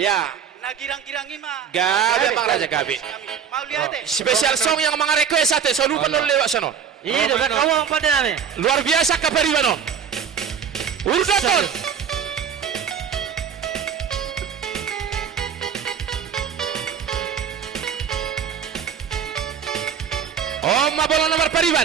Ya. Nagirang-girangin mah. Gabi Bang Raja gabi. Mau lihat Spesial song yang mga request ate. So lupa lo lewat sana. Iya, berkawang pada kami. Luar biasa kapariwano. Urdaton. Oh, mabola nomor pariban.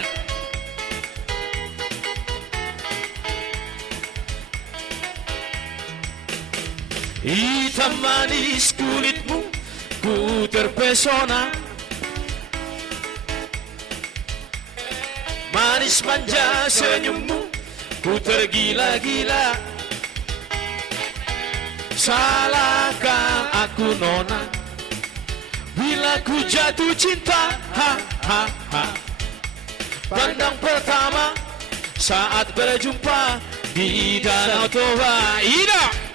Hitam manis kulitmu, ku terpesona. Manis manja senyummu, ku tergila-gila. Salahkah aku nona, bila ku jatuh cinta, ha ha ha. Pandang pertama saat berjumpa di Danau Toba. Ida.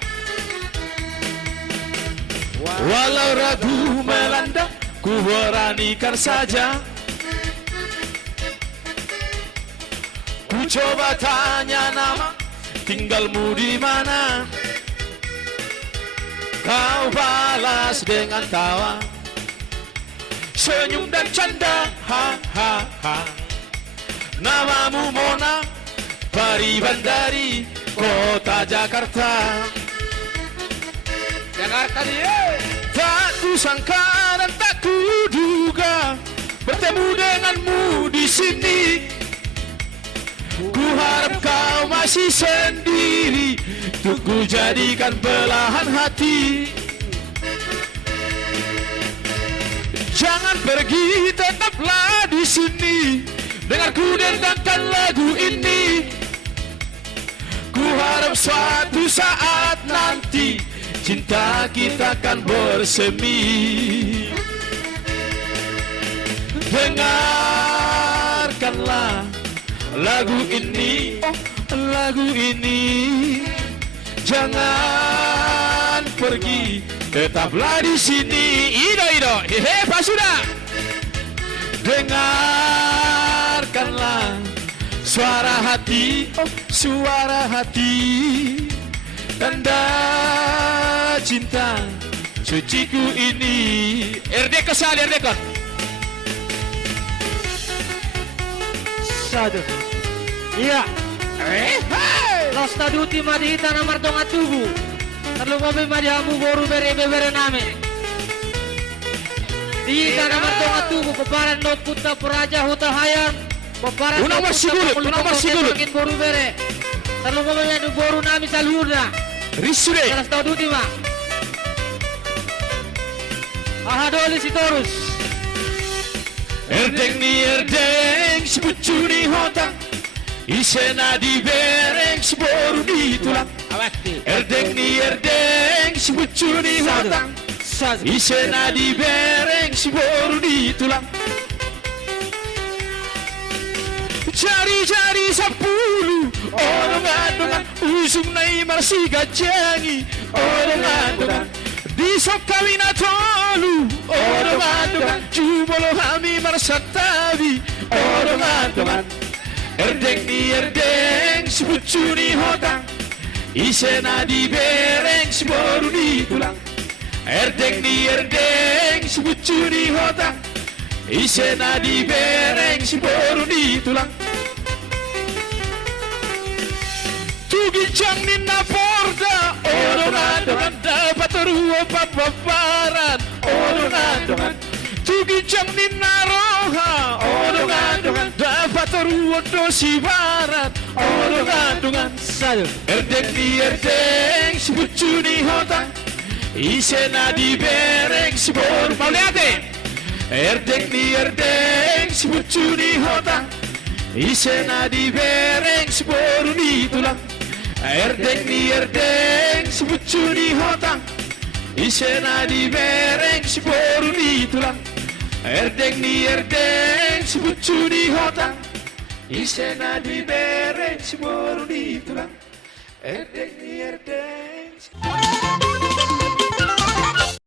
Walau ragu melanda, ku beranikan saja. Ku coba tanya nama, tinggalmu di mana? Kau balas dengan tawa, senyum dan canda, ha ha ha. Namamu Mona, Pariban dari kota Jakarta. Jakarta dia. Tak kusangka dan tak kuduga bertemu denganmu di sini. Ku harap kau masih sendiri, untuk ku jadikan belahan hati. Jangan pergi, tetaplah di sini. Dengar ku dendangkan lagu ini. Ku harap suatu saat nanti cinta kita akan bersemi. Dengarkanlah lagu ini, oh lagu ini. Jangan pergi, tetaplah di sini. Ido, hehe, Pak Sudah. Dengarkanlah suara hati, oh suara hati. Tanda cinta suciku ini. RD kesal, RD kon. Satu. Iya. Hai. Los taduti madihita namar donga tubu. Terlalu mobil madihamu boru bere name. Dihita namar donga tubu keparan no puta peraja huta hayam. Keparan Una masih gulut. Boru bere. Terlalu mobil yang boru nami salurna. Risure. Los taduti ma. Ahadoli sitorus. Erdeng ni erdeng sebucuni hotang. Isena di bereng seboru di tulang. Erdeng ni erdeng sebucuni hotang. Isena di bereng seboru di tulang. Jari-jari 10 orang-orang usung nai marsi gajangi orang-orang di sok kawina tolu orang-orang jubolo kami marsatabi orang-orang. Erdeng ni erdeng sebucuni hotang. Isena di bereng seboru di tulang. Erdeng ni erdeng sebucuni hotang. Isena di bereng seboru di tulang. Tugincang nina porda orang-orang dapat teruap paparan orang-orang. Tugincang nina roha orang-orang dapat teruap dosi barat orang-orang. Erdeng di erdeng sebucuni hotang. Isena di bereng seboru. Mau lihat deh. Erdeng di erdeng sebucuni hotang. Isena di bereng seboru di tulang. Erdeng di erdeng sebucuni hotang. Isena di bereng seboru di tulang. Erdeng di erdeng sebucuni hotang. Isena di bereng seboru di tulang. Erdeng di erdeng.